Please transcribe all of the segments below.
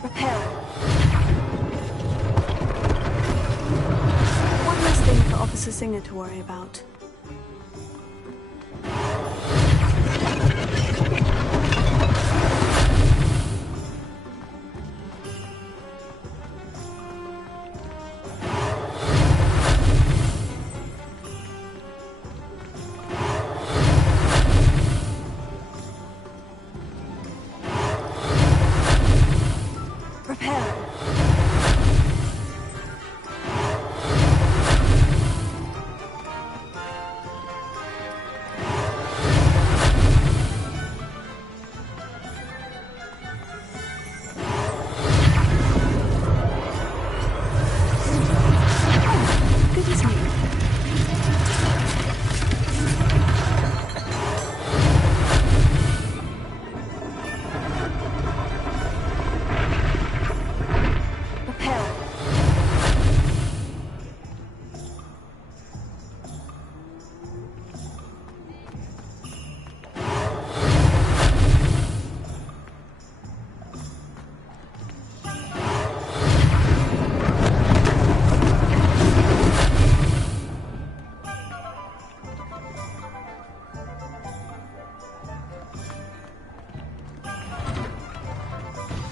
Prepare. One less thing for Officer Singer to worry about.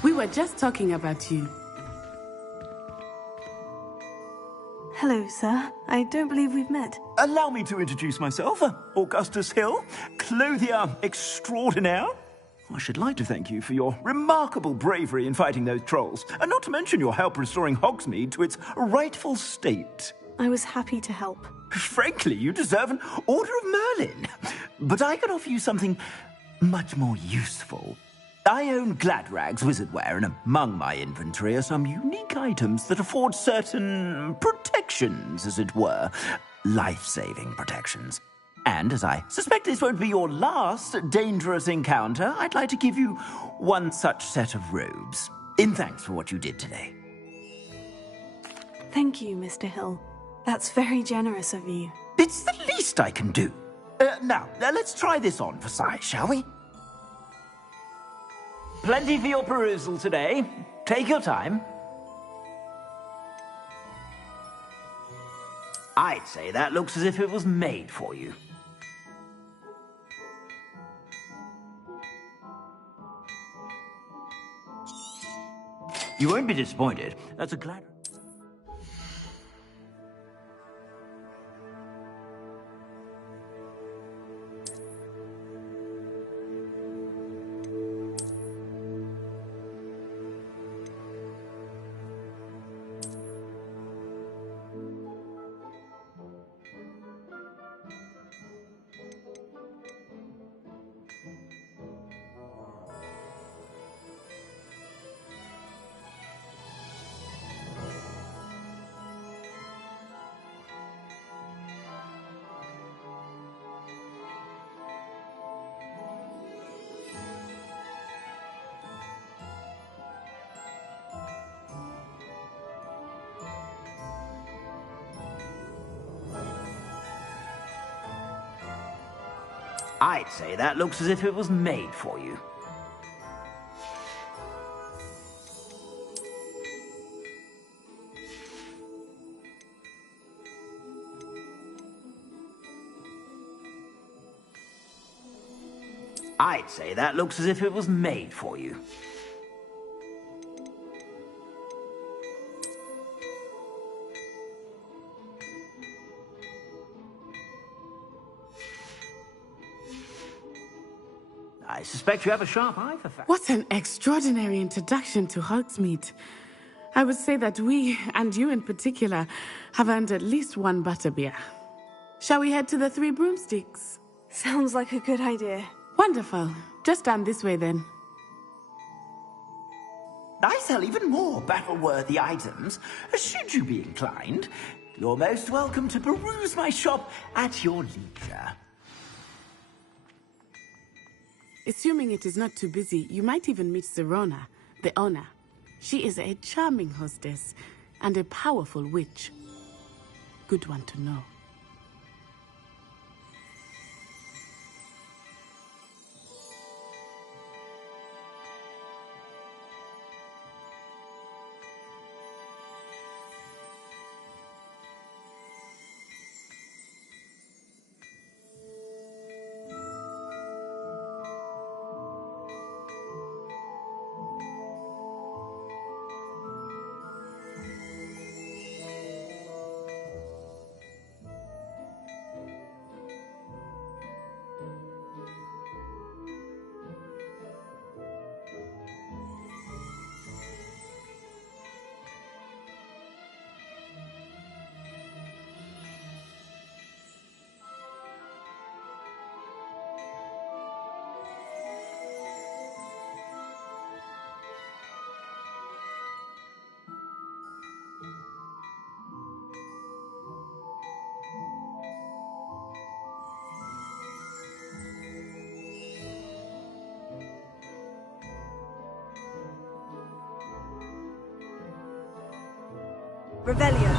We were just talking about you. Hello, sir. I don't believe we've met. Allow me to introduce myself, Augustus Hill, clothier extraordinaire. I should like to thank you for your remarkable bravery in fighting those trolls, and not to mention your help restoring Hogsmeade to its rightful state. I was happy to help. Frankly, you deserve an Order of Merlin. But I can offer you something much more useful. I own Gladrag's wizardware, and among my inventory are some unique items that afford certain protections, as it were. Life-saving protections. And as I suspect this won't be your last dangerous encounter, I'd like to give you one such set of robes, in thanks for what you did today. Thank you, Mr. Hill. That's very generous of you. It's the least I can do. Now, let's try this on for size, shall we? Plenty for your perusal today. Take your time. I'd say that looks as if it was made for you. You won't be disappointed. That's a glad... I'd say that looks as if it was made for you. I'd say that looks as if it was made for you. I suspect you have a sharp eye for facts. What an extraordinary introduction to Hogsmeade. I would say that we, and you in particular, have earned at least one butterbeer. Shall we head to the Three Broomsticks? Sounds like a good idea. Wonderful. Just down this way then. I sell even more battle-worthy items, should you be inclined. You're most welcome to peruse my shop at your leisure. Assuming it is not too busy, you might even meet Sirona, the owner. She is a charming hostess and a powerful witch. Good one to know. Revelio.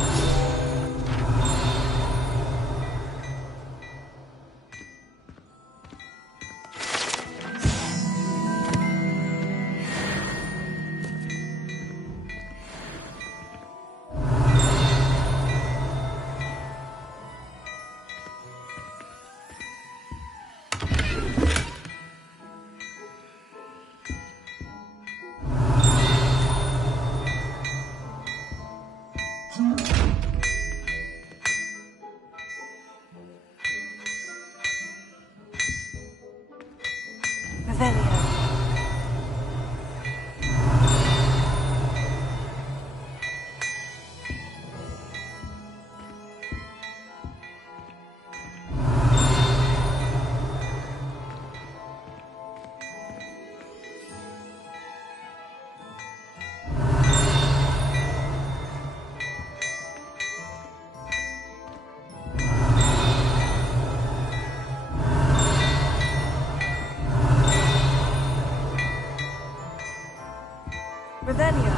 Revelio. Revelio.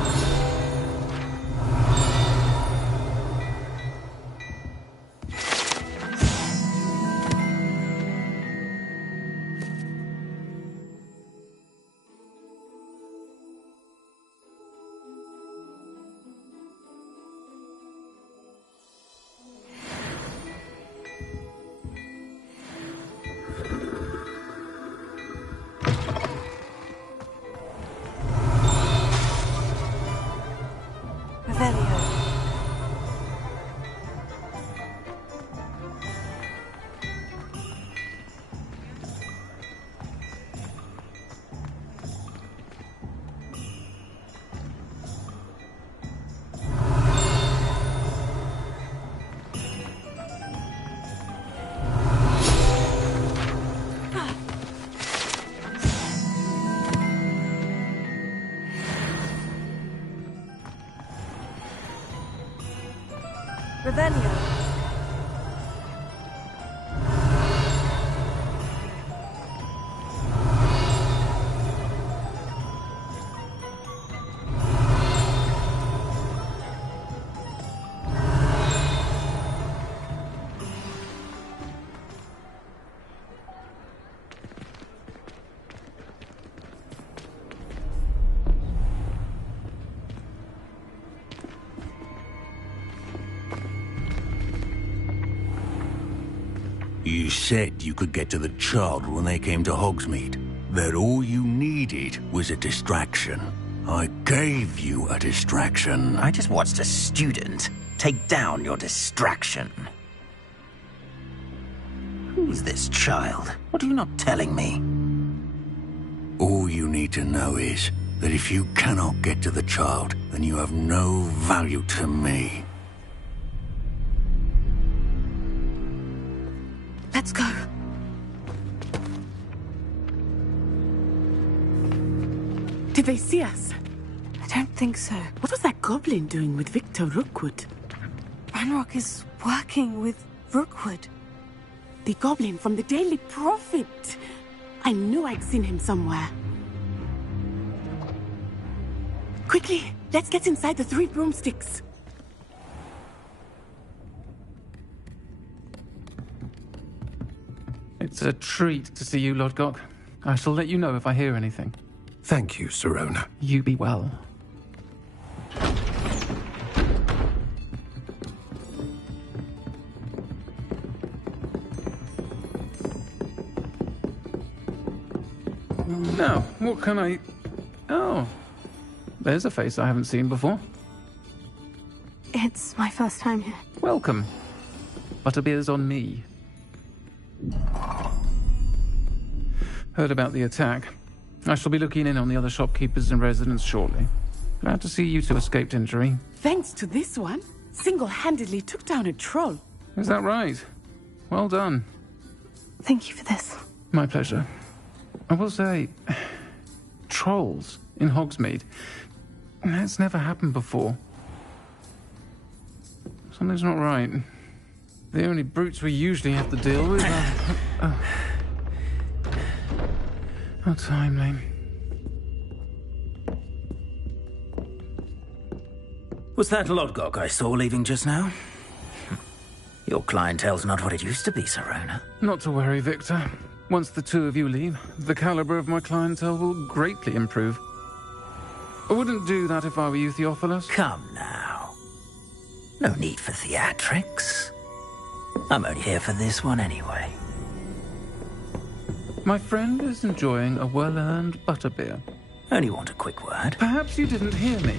Revelio. Revelio. You said you could get to the child when they came to Hogsmeade. That all you needed was a distraction. I gave you a distraction. I just watched a student take down your distraction. Who's this child? What are you not telling me? All you need to know is that if you cannot get to the child, then you have no value to me. Let's go. Did they see us? I don't think so. What was that goblin doing with Victor Rookwood? Ranrock is working with Rookwood. The goblin from the Daily Prophet. I knew I'd seen him somewhere. Quickly, let's get inside the 3 broomsticks. It's a treat to see you, Lodgok. I shall let you know if I hear anything. Thank you, Sirona. You be well. Now, what can I... Oh, there's a face I haven't seen before. It's my first time here. Welcome. Butterbeer's on me. Heard about the attack. I shall be looking in on the other shopkeepers and residents shortly. Glad to see you two escaped injury. Thanks to this one, single-handedly took down a troll. Is that right? Well done. Thank you for this. My pleasure. I will say, trolls in Hogsmeade. That's never happened before. Something's not right. The only brutes we usually have to deal with are... How timely. Was that Lodgok I saw leaving just now? Your clientele's not what it used to be, Sirona. Not to worry, Victor. Once the two of you leave, the caliber of my clientele will greatly improve. I wouldn't do that if I were you, Theophilus. Come now. No need for theatrics. I'm only here for this one anyway. My friend is enjoying a well-earned butterbeer. Only want a quick word. Perhaps you didn't hear me.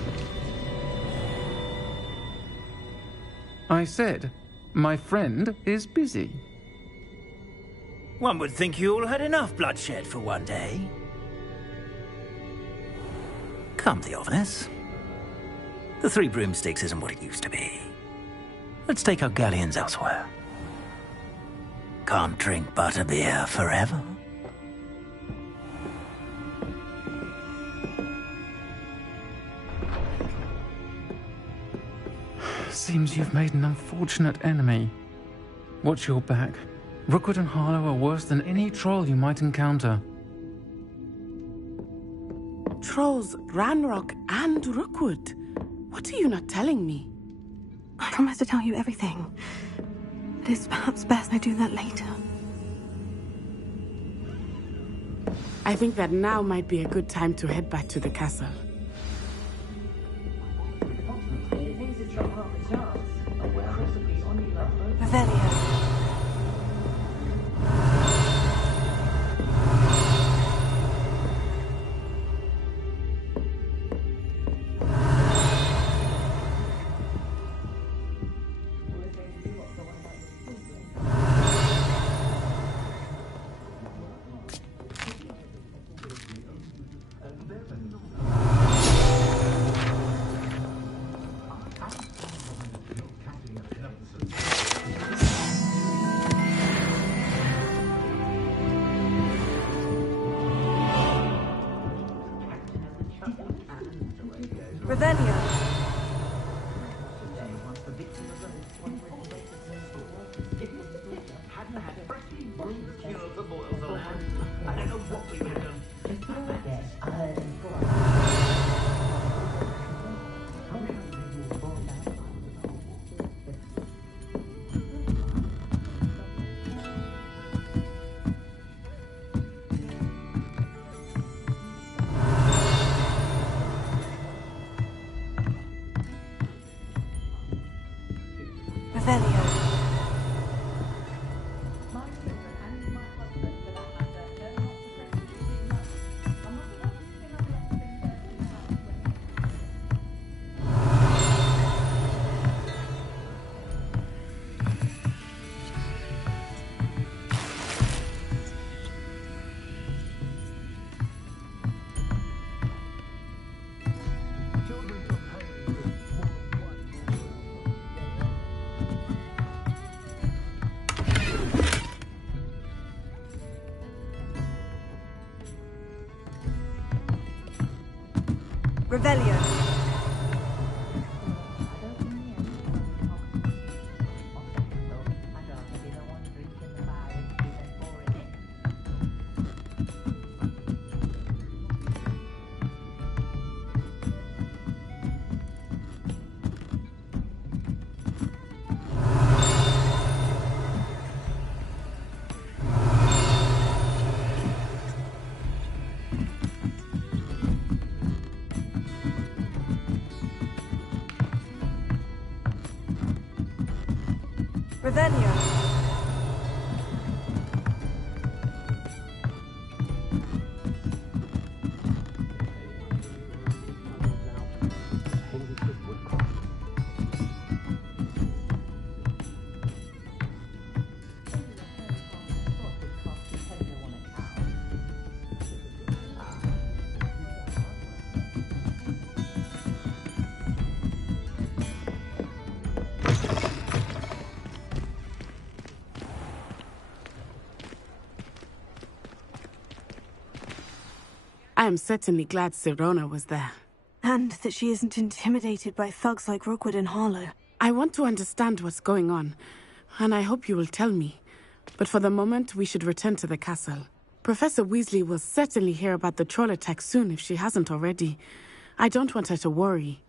I said, my friend is busy. One would think you all had enough bloodshed for one day. Come, Theophilus. The Three Broomsticks isn't what it used to be. Let's take our galleons elsewhere. Can't drink butterbeer forever. Seems you've made an unfortunate enemy. Watch your back. Rookwood and Harlow are worse than any troll you might encounter. Trolls, Ranrock, and Rookwood. What are you not telling me? I promise to tell you everything. But it's perhaps best I do that later. I think that now might be a good time to head back to the castle. Revelio. Revelio. Revelio. Revelio. Revelio. I am certainly glad Sirona was there. And that she isn't intimidated by thugs like Rookwood and Harlow. I want to understand what's going on, and I hope you will tell me. But for the moment, we should return to the castle. Professor Weasley will certainly hear about the troll attack soon if she hasn't already. I don't want her to worry.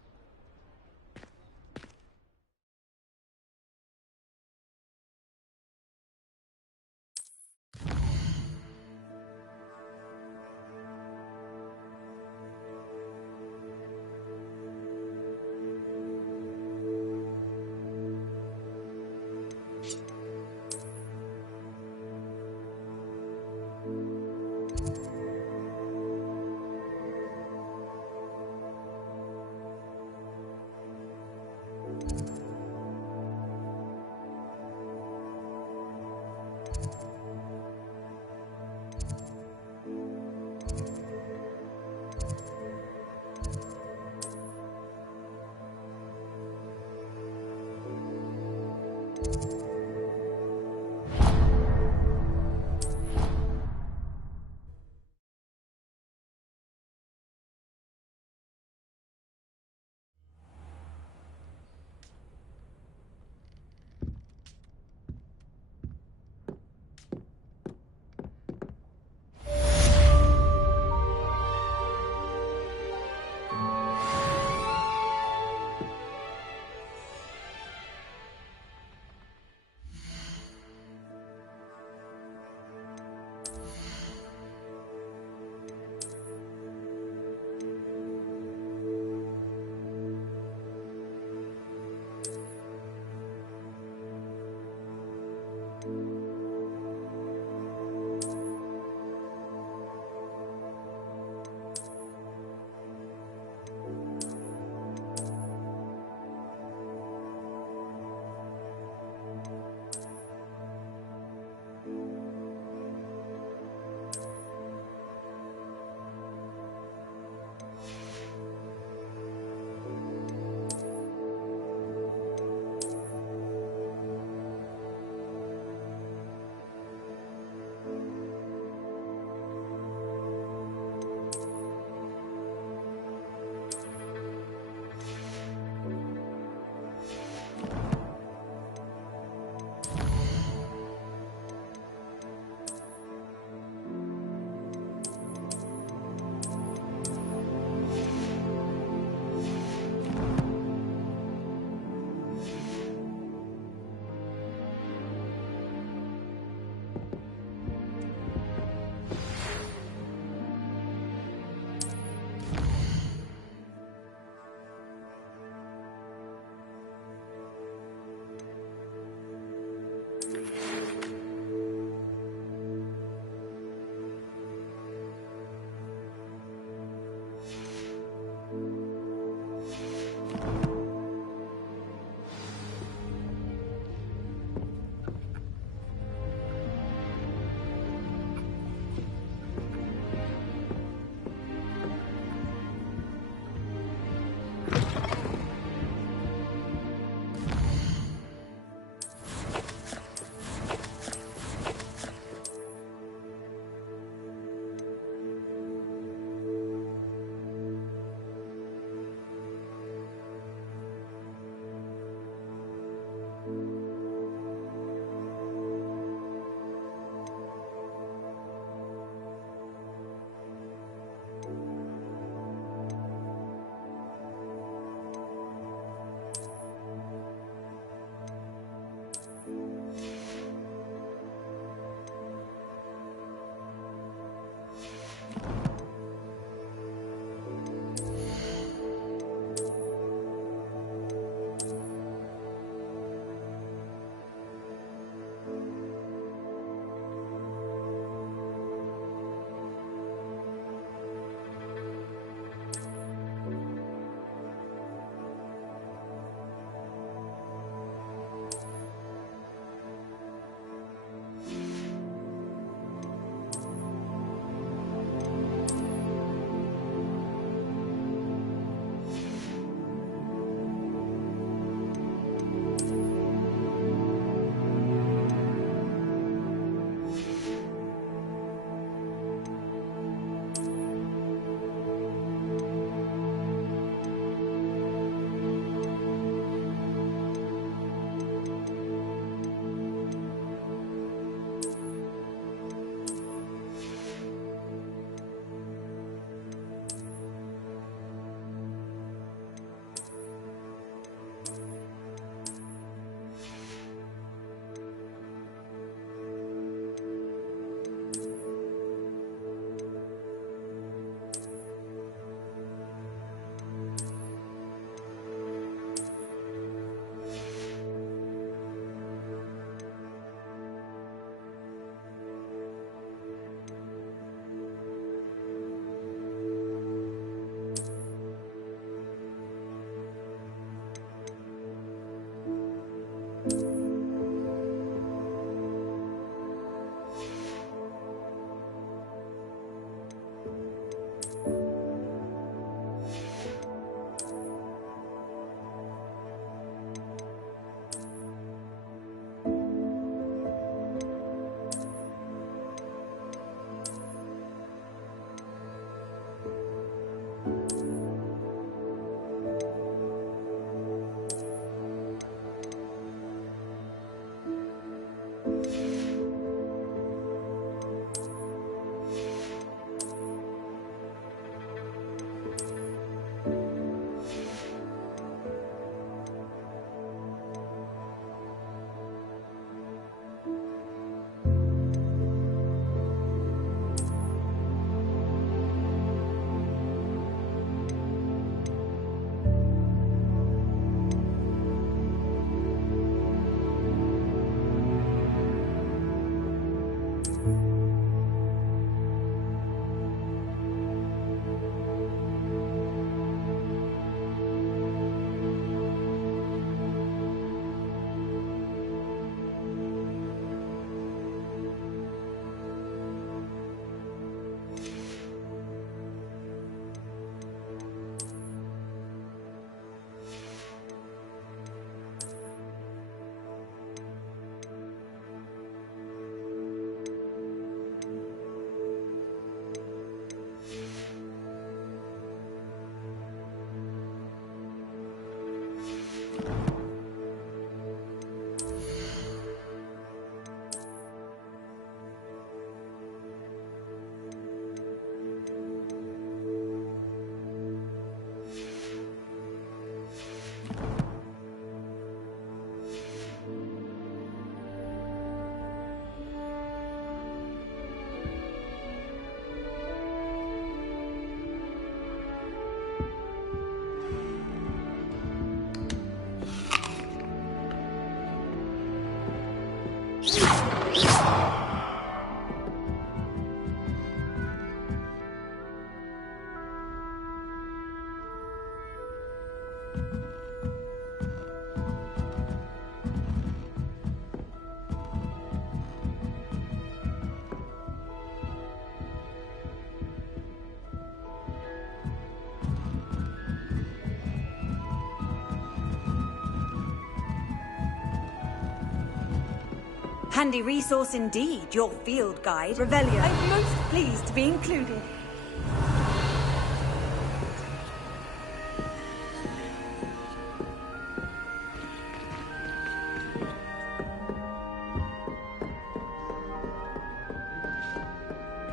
Handy resource indeed, your field guide. Revelio. I'm most pleased to be included.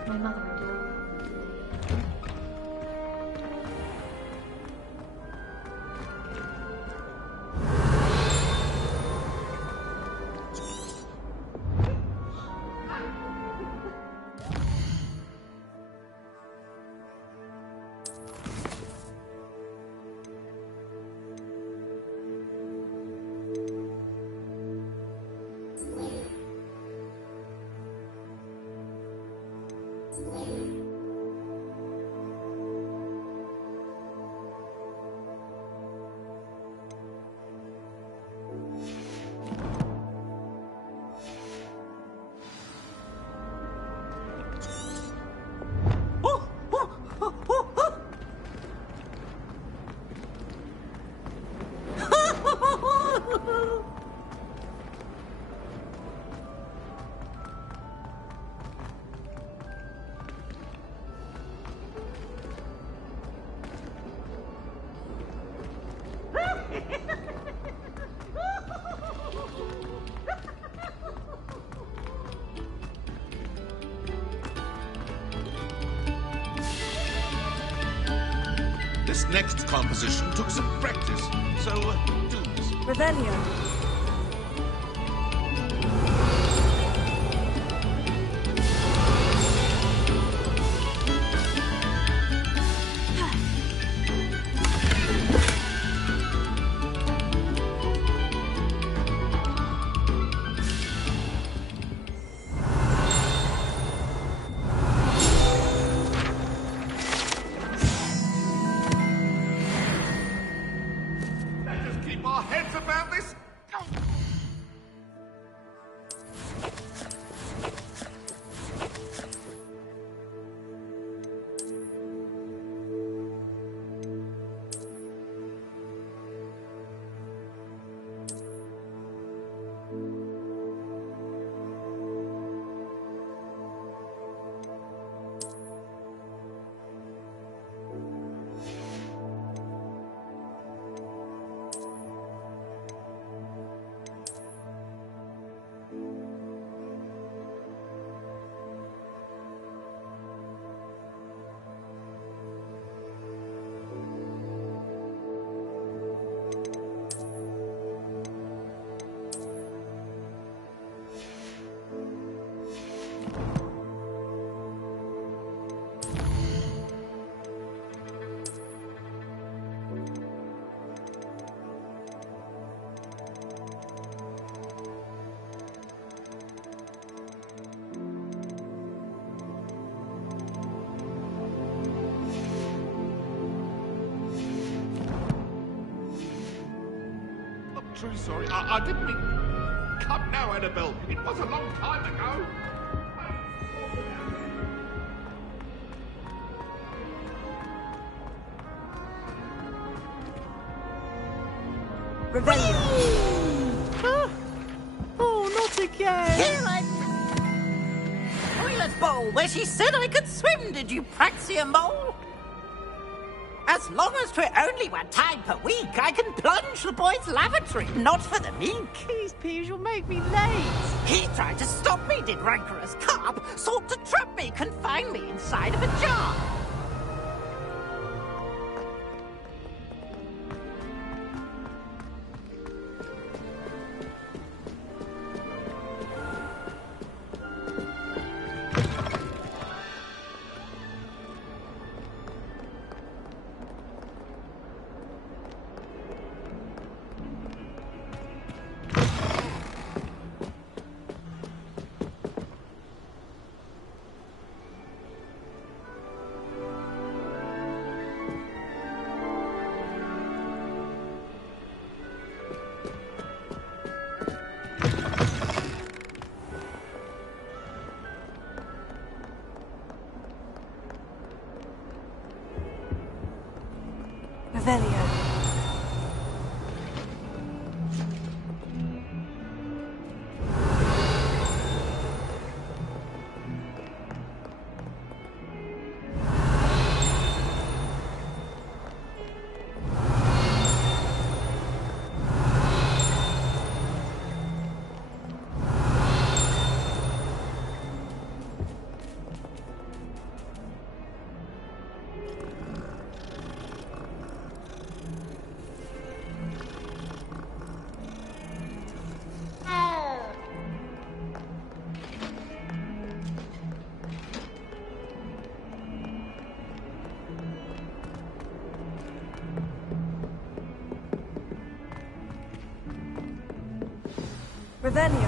My mother and I. This next composition took some practice, so do this. Revelio. Truly sorry. I didn't mean... Come now, Annabelle. It was a long time ago. Revelio. Oh, not again. Here toilet bowl where she said I could swim, did you praxia mole? As long as 'twere only 1 time per week, I can plunge the boy's lavatory, not for the meek. Please, Peeves, you'll make me late. He tried to stop me, did rancorous carp, sought to trap me, confine me inside of a jar. Revelio. Revelio.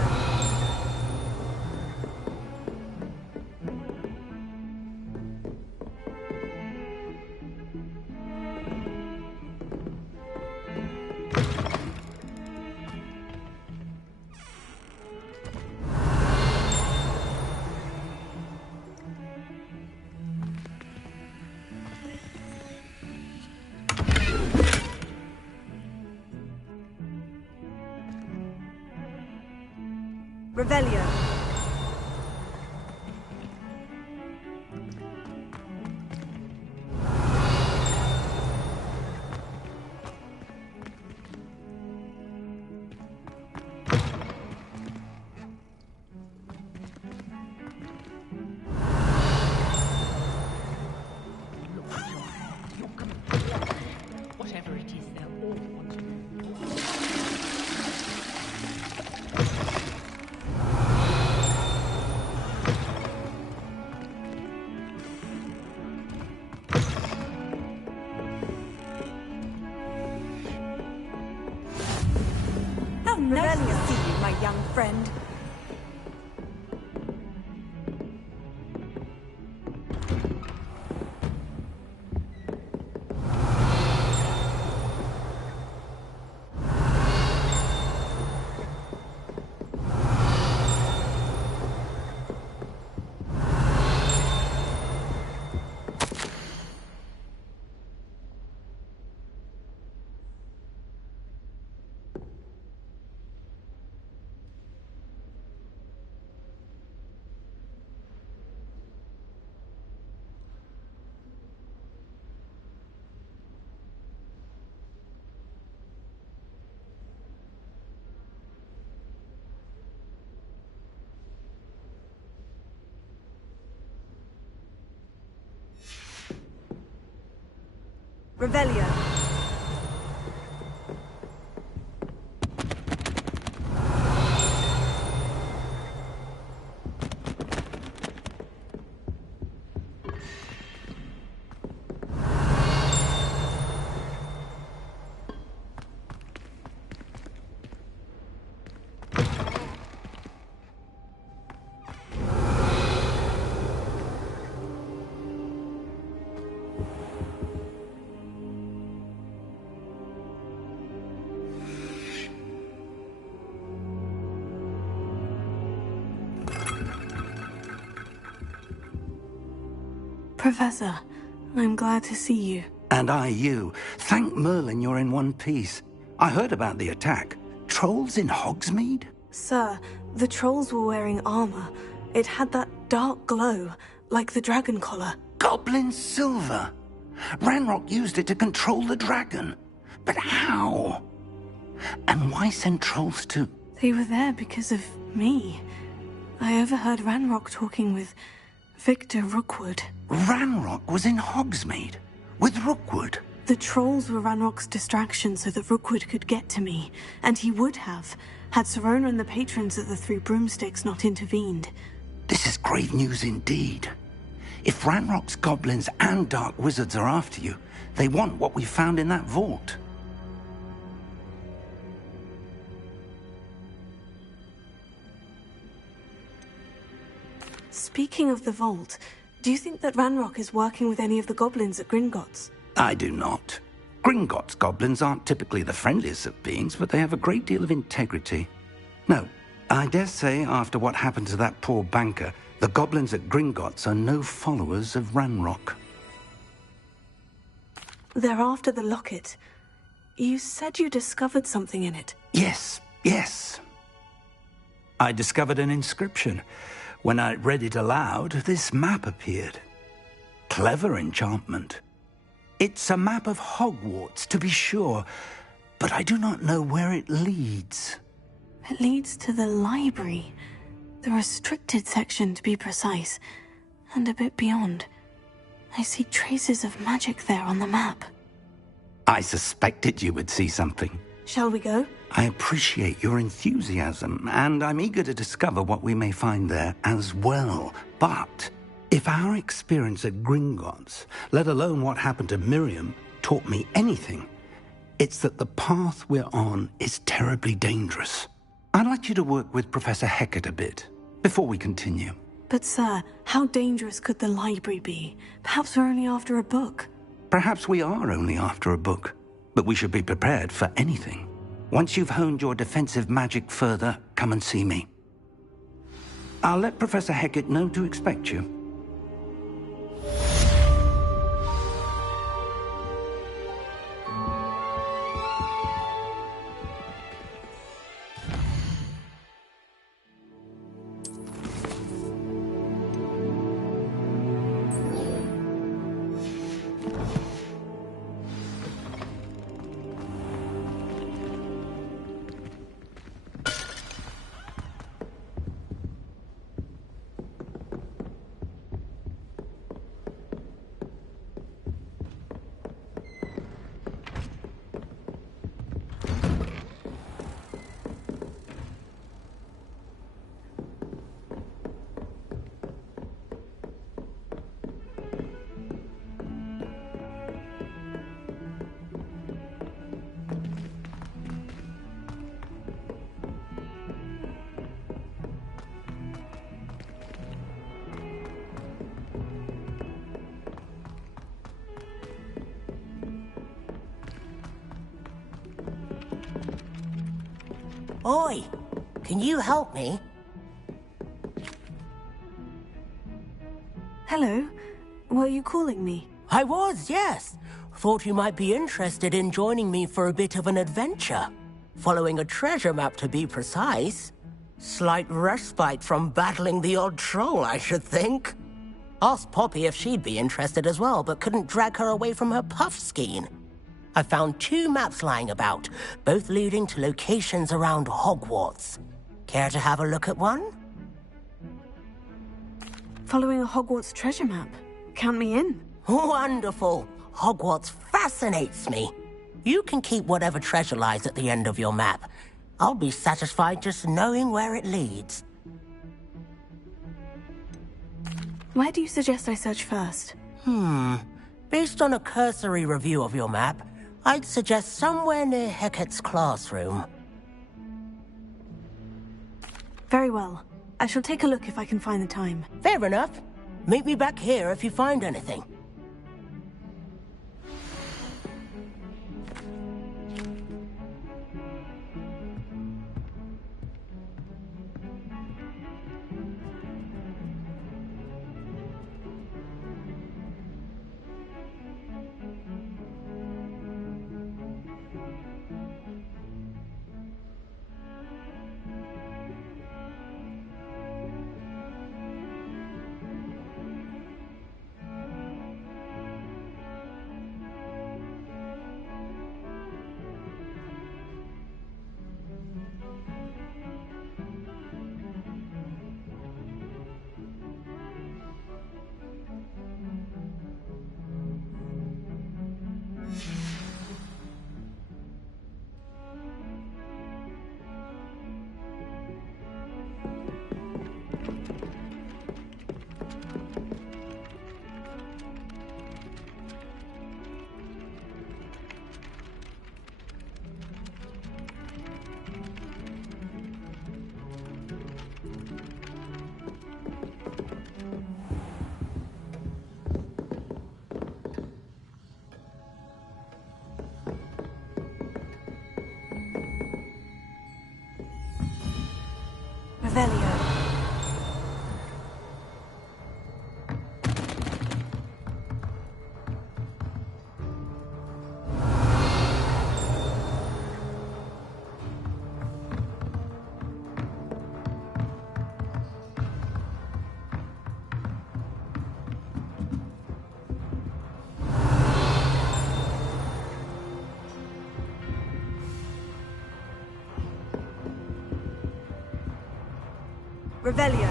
Revelio. Whatever it is, they'll all want to. Nice to see you, my young friend. Revelio. Professor, I'm glad to see you. And I you. Thank Merlin you're in one piece. I heard about the attack. Trolls in Hogsmeade? Sir, the trolls were wearing armor. It had that dark glow, like the dragon collar. Goblin silver! Ranrock used it to control the dragon. But how? And why send trolls to... They were there because of me. I overheard Ranrock talking with Victor Rookwood. Ranrock was in Hogsmeade? With Rookwood? The trolls were Ranrock's distraction so that Rookwood could get to me. And he would have, had Sirona and the patrons of the Three Broomsticks not intervened. This is grave news indeed. If Ranrock's goblins and dark wizards are after you, they want what we found in that vault. Speaking of the vault, do you think that Ranrock is working with any of the goblins at Gringotts? I do not. Gringotts goblins aren't typically the friendliest of beings, but they have a great deal of integrity. No, I dare say after what happened to that poor banker, the goblins at Gringotts are no followers of Ranrock. They're after the locket. You said you discovered something in it. Yes. I discovered an inscription. When I read it aloud, this map appeared. Clever enchantment. It's a map of Hogwarts, to be sure, but I do not know where it leads. It leads to the library. The restricted section, to be precise, and a bit beyond. I see traces of magic there on the map. I suspected you would see something. Shall we go? I appreciate your enthusiasm, and I'm eager to discover what we may find there as well. But if our experience at Gringotts, let alone what happened to Miriam, taught me anything, it's that the path we're on is terribly dangerous. I'd like you to work with Professor Hecat a bit, before we continue. But sir, how dangerous could the library be? Perhaps we're only after a book. Perhaps we are only after a book, but we should be prepared for anything. Once you've honed your defensive magic further, come and see me. I'll let Professor Hecat know to expect you. Oi! Can you help me? Hello? Were you calling me? I was, yes. Thought you might be interested in joining me for a bit of an adventure. Following a treasure map, to be precise. Slight respite from battling the odd troll, I should think. Asked Poppy if she'd be interested as well, but couldn't drag her away from her puffskein. I found 2 maps lying about, both leading to locations around Hogwarts. Care to have a look at one? Following a Hogwarts treasure map. Count me in. Wonderful. Hogwarts fascinates me. You can keep whatever treasure lies at the end of your map. I'll be satisfied just knowing where it leads. Where do you suggest I search first? Based on a cursory review of your map, I'd suggest somewhere near Hecat's classroom. Very well. I shall take a look if I can find the time. Fair enough. Meet me back here if you find anything. Revelio. Revelio.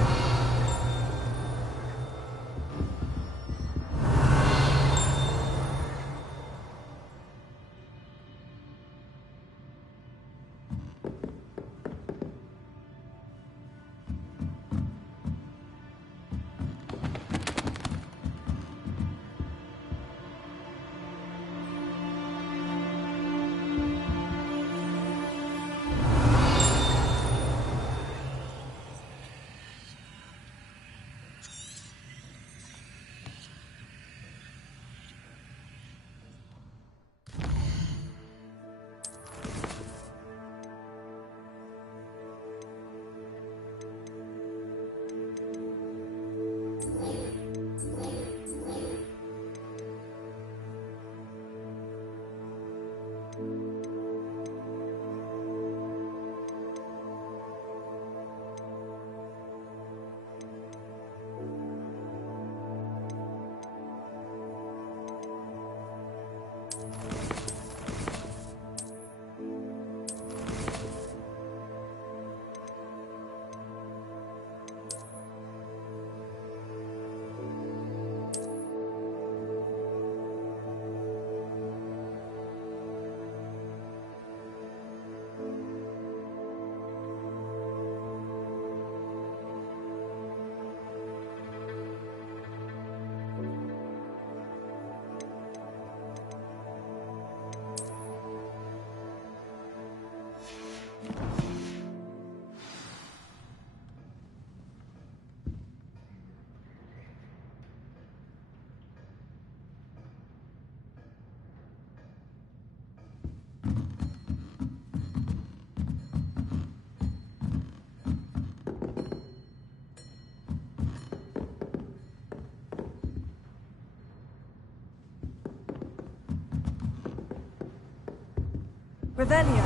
Revelio.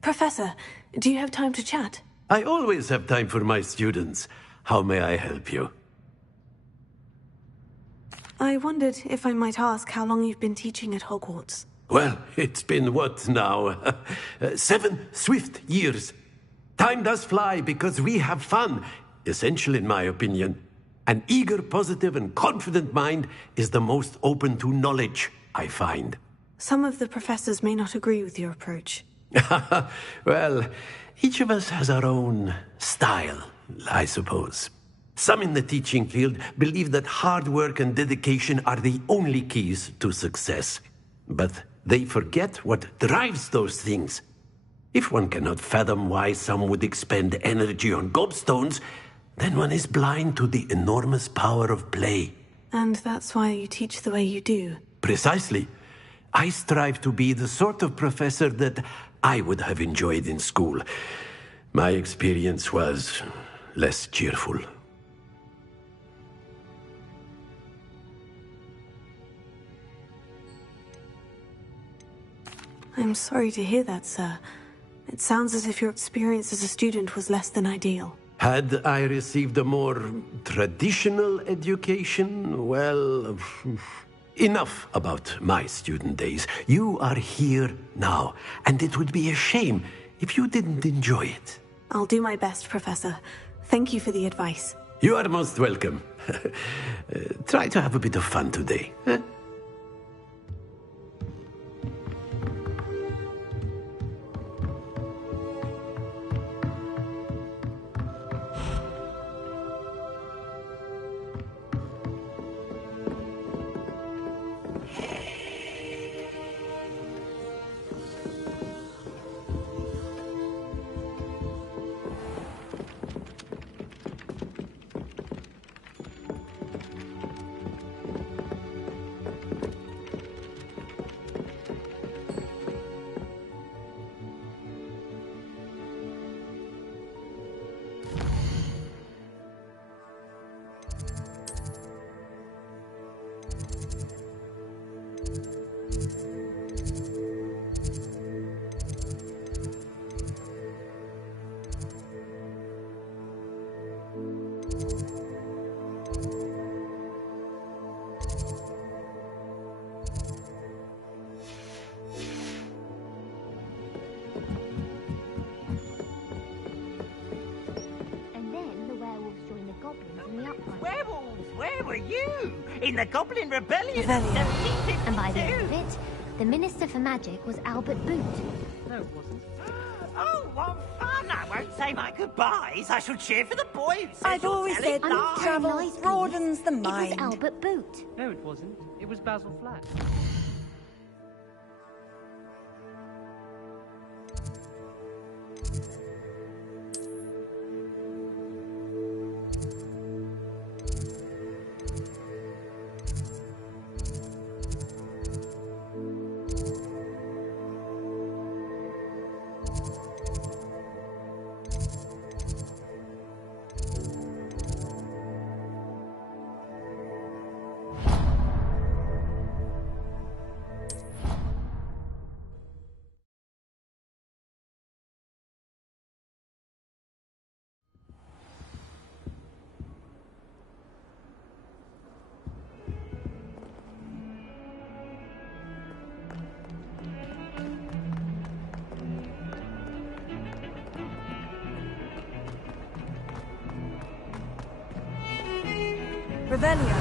Professor, do you have time to chat? I always have time for my students. How may I help you? I wondered if I might ask how long you've been teaching at Hogwarts. Well, it's been what now? 7 swift years. Time does fly because we have fun, essential in my opinion. An eager, positive, and confident mind is the most open to knowledge, I find. Some of the professors may not agree with your approach. Well, each of us has our own style, I suppose. Some in the teaching field believe that hard work and dedication are the only keys to success. But they forget what drives those things. If one cannot fathom why some would expend energy on gobstones, then one is blind to the enormous power of play. And that's why you teach the way you do. Precisely. I strive to be the sort of professor that I would have enjoyed in school. My experience was less cheerful. I'm sorry to hear that, sir. It sounds as if your experience as a student was less than ideal. Had I received a more traditional education, well, enough about my student days. You are here now, and it would be a shame if you didn't enjoy it. I'll do my best, Professor. Thank you for the advice. You are most welcome. Try to have a bit of fun today. In the Goblin Rebellion! And by the end of it, the Minister for Magic was Albert Boot. No, it wasn't. Oh, what fun! I won't say my goodbyes. I shall cheer for the boy. I've always said that travel broadens the mind. It was Albert Boot. No, it wasn't. It was Basil Flack. Revelio.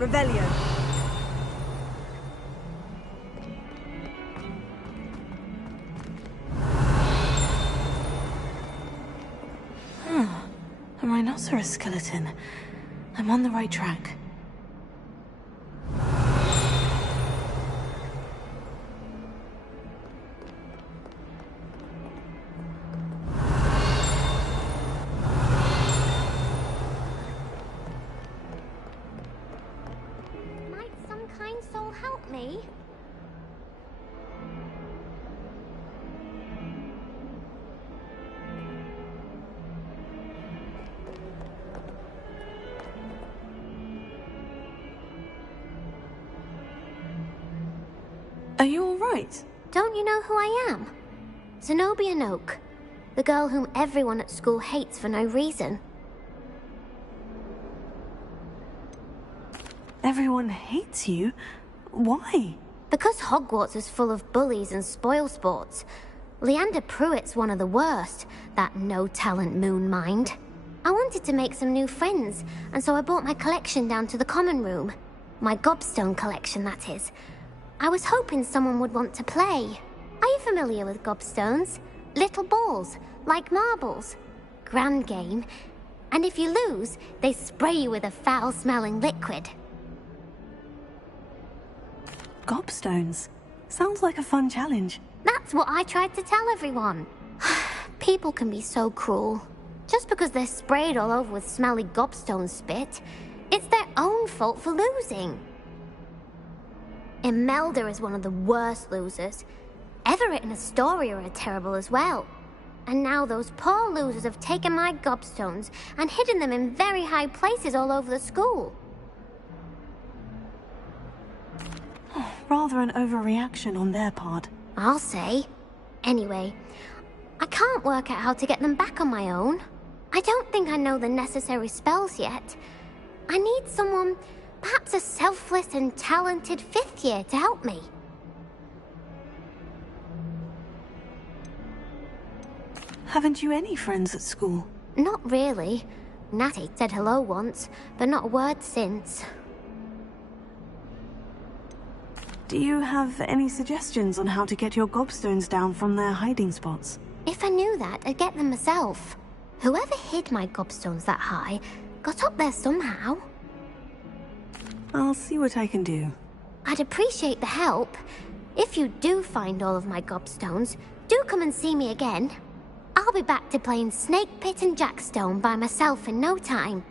Revelio. A rhinoceros skeleton. I'm on the right track. Might some kind soul help me? Are you all right? Don't you know who I am? Zenobia Noak, the girl whom everyone at school hates for no reason. Everyone hates you? Why? Because Hogwarts is full of bullies and spoilsports. Leander Pruitt's one of the worst, that no-talent moon mind. I wanted to make some new friends, and so I brought my collection down to the common room. My gobstone collection, that is. I was hoping someone would want to play. Are you familiar with gobstones? Little balls, like marbles. Grand game. And if you lose, they spray you with a foul-smelling liquid. Gobstones. Sounds like a fun challenge. That's what I tried to tell everyone. People can be so cruel. Just because they're sprayed all over with smelly gobstone spit, it's their own fault for losing. Imelda is one of the worst losers. Everett and Astoria are terrible as well. And now those poor losers have taken my gobstones and hidden them in very high places all over the school. Rather an overreaction on their part. I'll say. Anyway, I can't work out how to get them back on my own. I don't think I know the necessary spells yet. I need someone, perhaps a selfless and talented fifth year to help me. Haven't you any friends at school? Not really. Natty said hello once, but not a word since. Do you have any suggestions on how to get your gobstones down from their hiding spots? If I knew that, I'd get them myself. Whoever hid my gobstones that high got up there somehow. I'll see what I can do. I'd appreciate the help. If you do find all of my gobstones, do come and see me again. I'll be back to playing Snake Pit and Jackstone by myself in no time.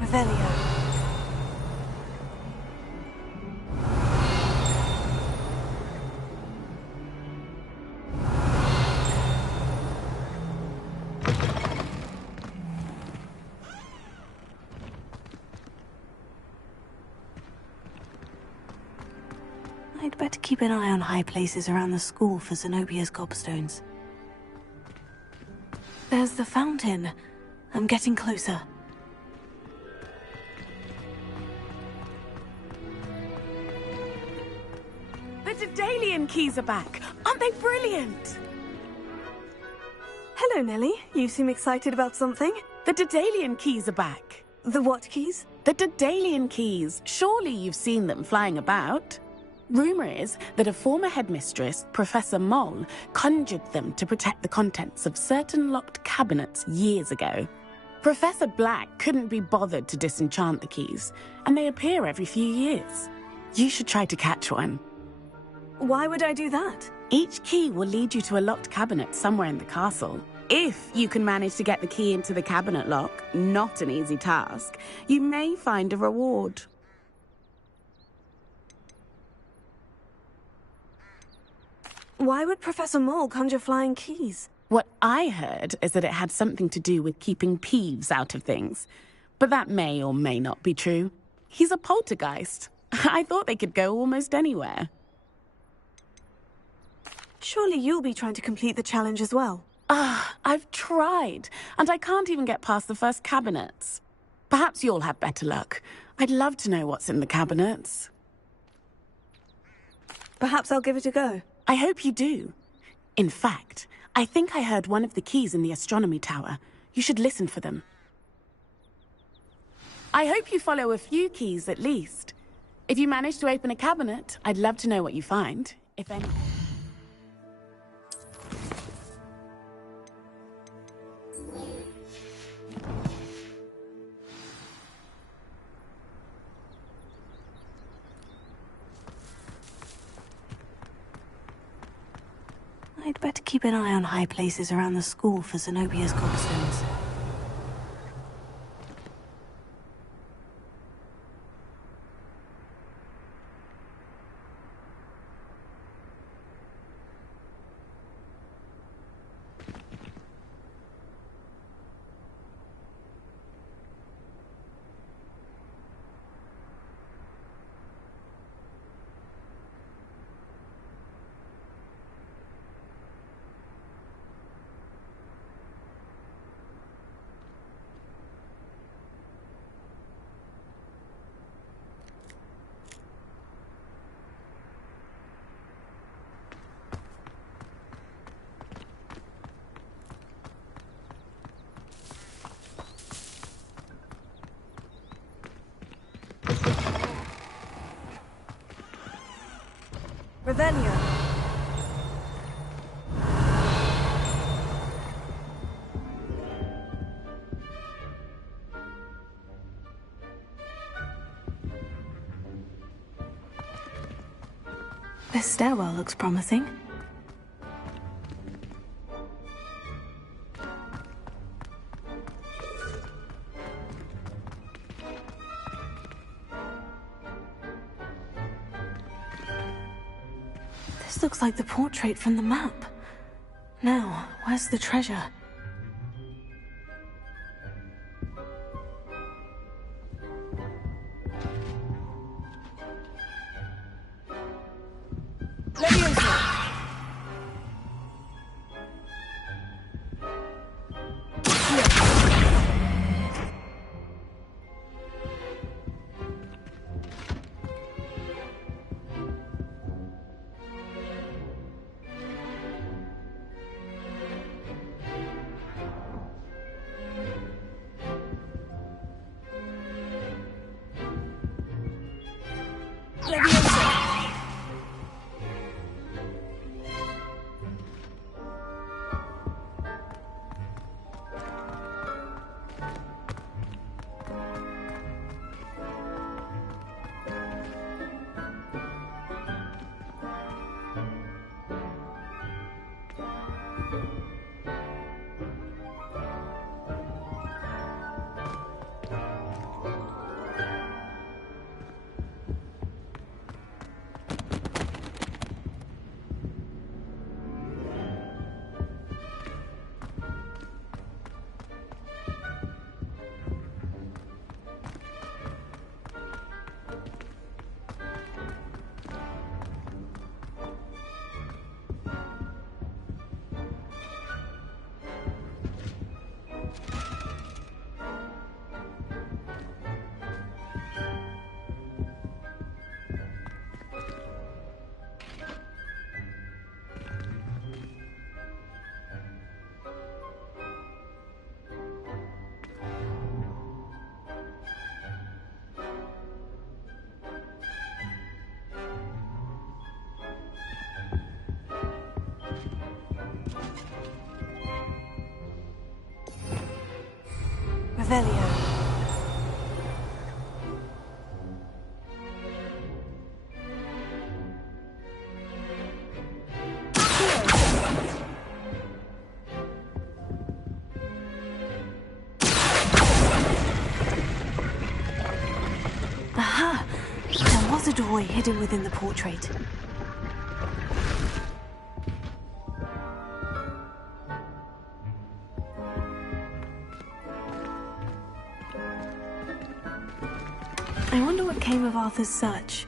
Revelio. I'd better keep an eye on high places around the school for Zenobia's gobstones. There's the fountain. I'm getting closer. The Daedalian keys are back. Aren't they brilliant? Hello, Nellie. You seem excited about something. The Daedalian keys are back. The what keys? The Daedalian keys. Surely you've seen them flying about. Rumor is that a former headmistress, Professor Moll, conjured them to protect the contents of certain locked cabinets years ago. Professor Black couldn't be bothered to disenchant the keys, and they appear every few years. You should try to catch one. Why would I do that? Each key will lead you to a locked cabinet somewhere in the castle. If you can manage to get the key into the cabinet lock, not an easy task, you may find a reward. Why would Professor Moll conjure flying keys? What I heard is that it had something to do with keeping Peeves out of things. But that may or may not be true. He's a poltergeist. I thought they could go almost anywhere. Surely you'll be trying to complete the challenge as well. I've tried, and I can't even get past the first cabinets. Perhaps you'll have better luck. I'd love to know what's in the cabinets. Perhaps I'll give it a go. I hope you do. In fact, I think I heard one of the keys in the astronomy tower. You should listen for them. I hope you follow a few keys at least. If you manage to open a cabinet, I'd love to know what you find, if any. I'd better keep an eye on high places around the school for Zenobia's gobstones. Revelio. This stairwell looks promising. This looks like the portrait from the map. Now, where's the treasure? Revelio. Aha! There was a doorway hidden within the portrait. I wonder what came of Arthur's search.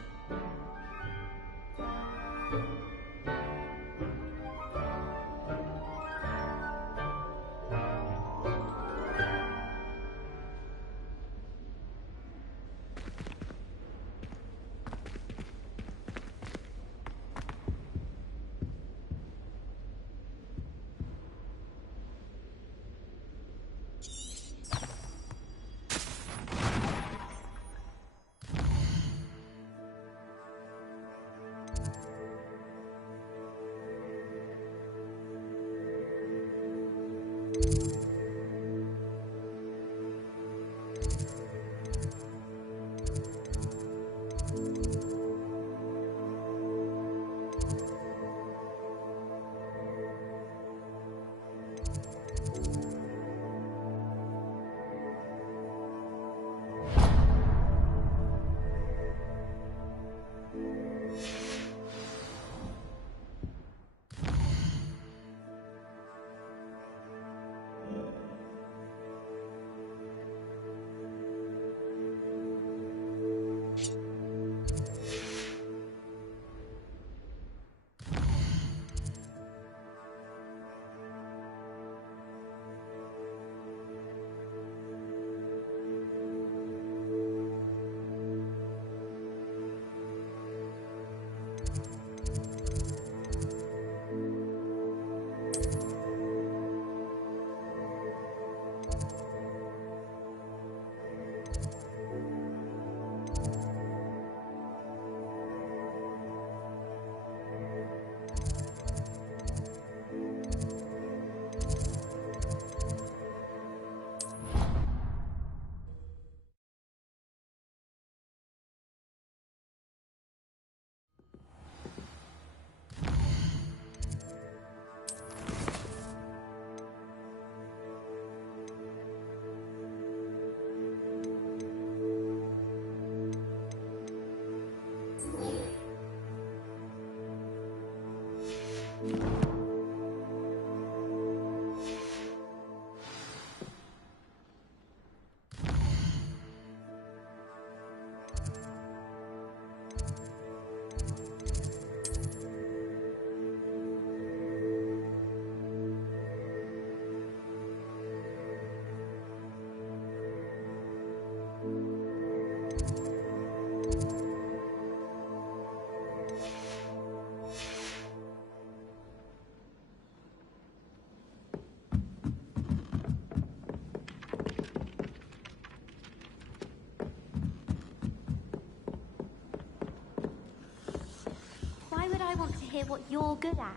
I want to hear what you're good at.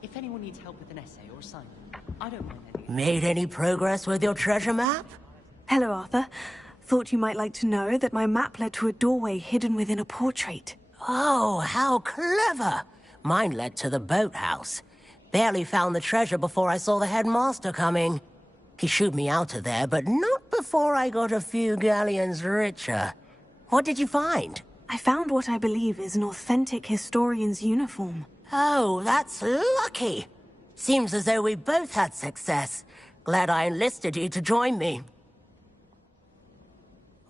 If anyone needs help with an essay or assignment, I don't mind any. Made any progress with your treasure map? Hello, Arthur. Thought you might like to know that my map led to a doorway hidden within a portrait. Oh, how clever! Mine led to the boathouse. Barely found the treasure before I saw the headmaster coming. He shooed me out of there, but not before I got a few galleons richer. What did you find? I found what I believe is an authentic historian's uniform. Oh, that's lucky. Seems as though we both had success. Glad I enlisted you to join me.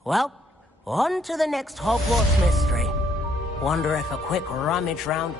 Well, on to the next Hogwarts mystery. Wonder if a quick rummage round